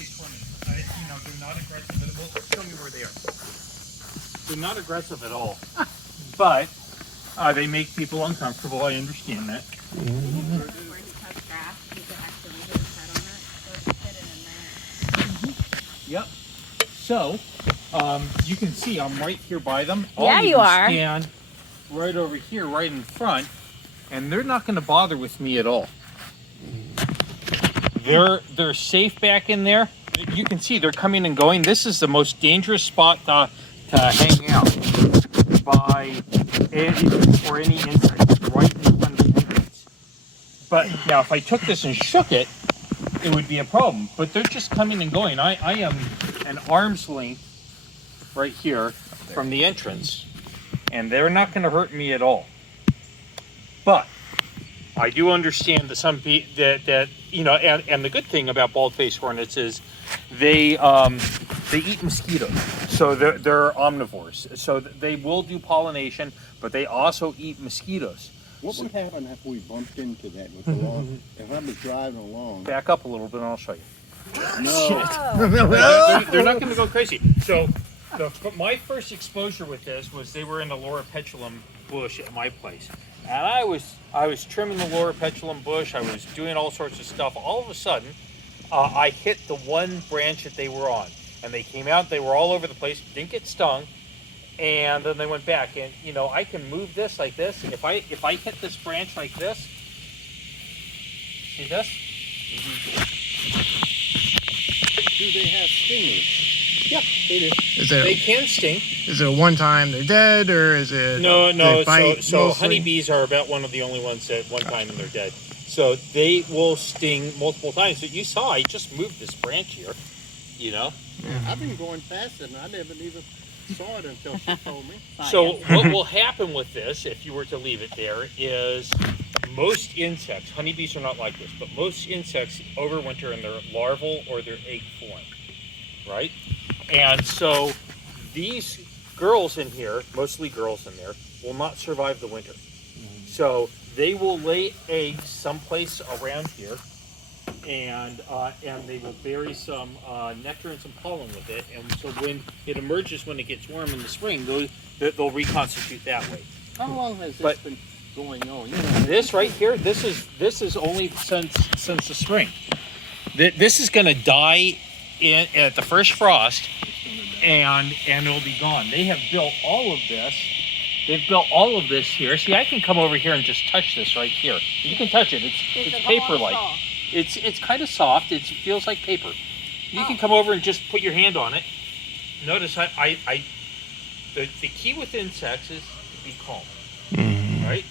bald-faced hornets, they're not aggressive at all. Show me where they are. They're not aggressive at all, but they make people uncomfortable. I understand that. Yep. So, you can see I'm right here by them. Yeah, you are. Stand right over here, right in front, and they're not going to bother with me at all. They're safe back in there. You can see they're coming and going. This is the most dangerous spot to hang out by for any insect, right in front of the entrance. But now, if I took this and shook it, it would be a problem. But they're just coming and going. I am an arm's length right here from the entrance, and they're not going to hurt me at all. But I do understand that some people that and the good thing about bald-faced hornets is they eat mosquitoes, so they're omnivores. So they will do pollination, but they also eat mosquitoes. What would happen if we bumped into that with the law? If I was driving along. Back up a little bit and I'll show you. No. They're not going to go crazy. So my first exposure with this was they were in the Laura petulum bush at my place. And I was trimming the Laura petulum bush. I was doing all sorts of stuff. All of a sudden, I hit the one branch that they were on. And they came out. They were all over the place. Didn't get stung. And then they went back. And, I can move this like this. If I hit this branch like this, see this? Do they have stingers? Yeah, they do. Is it? They can sting. Is it a one time they're dead, or is it? No. They bite So mostly? honeybees are about one of the only ones that one time and they're dead. So they will sting multiple times. So you saw, I just moved this branch here. I've been going past it, and I never even saw it until she told me. So what will happen with this, if you were to leave it there, is most insects, honeybees are not like this, but most insects overwinter in their larval or their egg form, right? And so these girls in here, mostly girls in there, will not survive the winter. So they will lay eggs someplace around here, and they will bury some nectar and some pollen with it. And so when it emerges, when it gets warm in the spring, they'll reconstitute that way. How long has this been going on? This right here, this is only since the spring. This is going to die at the first frost, and it'll be gone. They have built all of this. They've built all of this here. See, I can come over here and just touch this right here. You can touch it. It's paper-like. It's kind of soft. It feels like paper. You can come over and just put your hand on it. Notice the key with insects is to be calm. Right?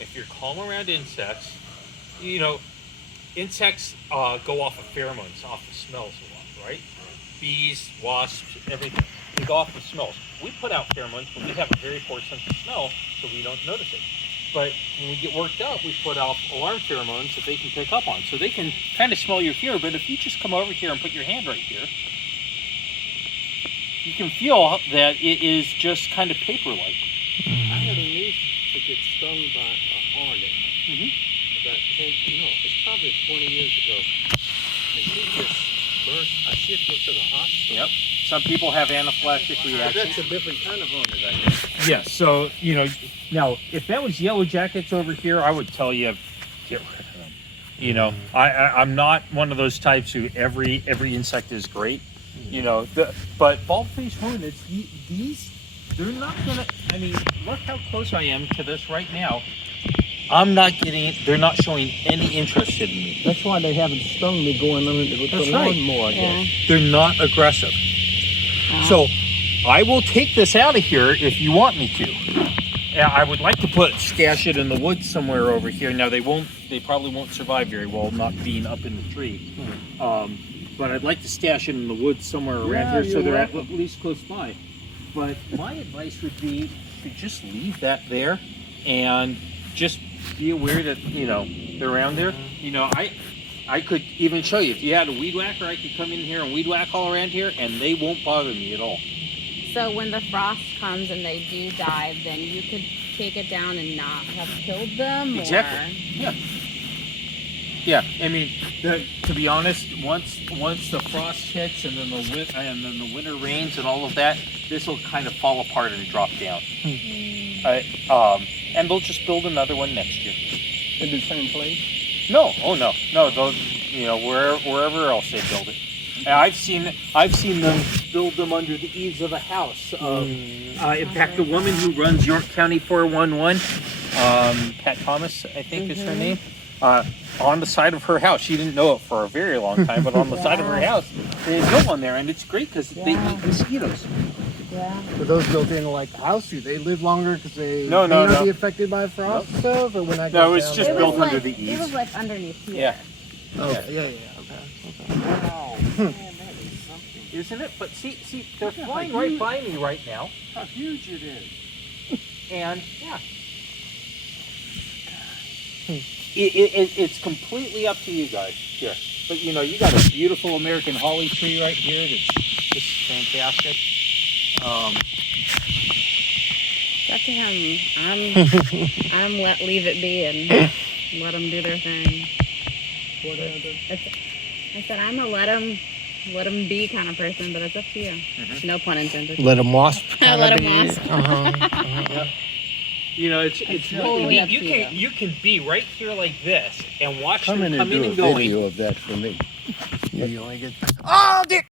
If you're calm around insects, insects go off of pheromones, off of smells a lot, right? Bees, wasps, everything. They go off of smells. We put out pheromones, but we have a very poor sense of smell, so we don't notice it. But when we get worked up, we put out alarm pheromones that they can pick up on. So they can kind of smell your fear, but if you just come over here and put your hand right here, you can feel that it is just kind of paper-like. I had a niece to get stung by a hornet. About 10, it's probably 20 years ago. And she just burst. She had to go to the hospital. Yep. Some people have anaphylactic reactions. That's a different kind of hornet, I guess. Yes. So, now, if that was yellow jackets over here, I would tell you, get rid of them. I'm not one of those types who every insect is great. But bald-faced hornets, they're not gonna. I mean, look how close I am to this right now. They're not showing any interest in me. That's why they haven't stung me going under with the lawnmower. They're not aggressive. So I will take this out of here if you want me to. I would like to stash it in the woods somewhere over here. Now they probably won't survive very well, not being up in the tree. But I'd like to stash it in the woods somewhere around here so they're at least close by. But my advice would be to just leave that there and just be aware that, they're around there. I could even show you, if you had a weed whacker, I could come in here and weed whack all around here and they won't bother me at all. So when the frost comes and they do die, then you could take it down and not have killed them? Exactly. Or? Yeah. Yeah, I mean, to be honest, once the frost hits and then the winter rains and all of that, this will kind of fall apart and drop down. And they'll just build another one next year. In the same place? No, oh no, those, wherever else they build it. And I've seen them build them under the eaves of a house. In fact, the woman who runs York County 411, Pat Thomas, I think is her name. On the side of her house, she didn't know it for a very long time, but on the side of her house, they built one there, and it's great because they eat mosquitoes. Yeah. Were those built in like the house? Do they live longer because they No, may not no. be affected by frost stuff? Or when that No, goes it's down, just It built was under like, the It eaves. was like underneath here. Yeah. Oh, yeah. Okay. Wow. Man, that is something. Isn't it? But see, they're flying right by me right now, How huge it is. and yeah. It's completely up to you guys here. But you got a beautiful American holly tree right here that's just fantastic. It's up to him. I'm leave it be and let them do their thing. What happened? I said I'm a let them be kind of person, but it's up to you. No pun intended. Let them wasp. Let 'em wasp. Yeah. It's really Totally neat. up to you. You can be right here like this and watch Come them in come and in do a and going. video of that for me. You only get. Oh, Dick!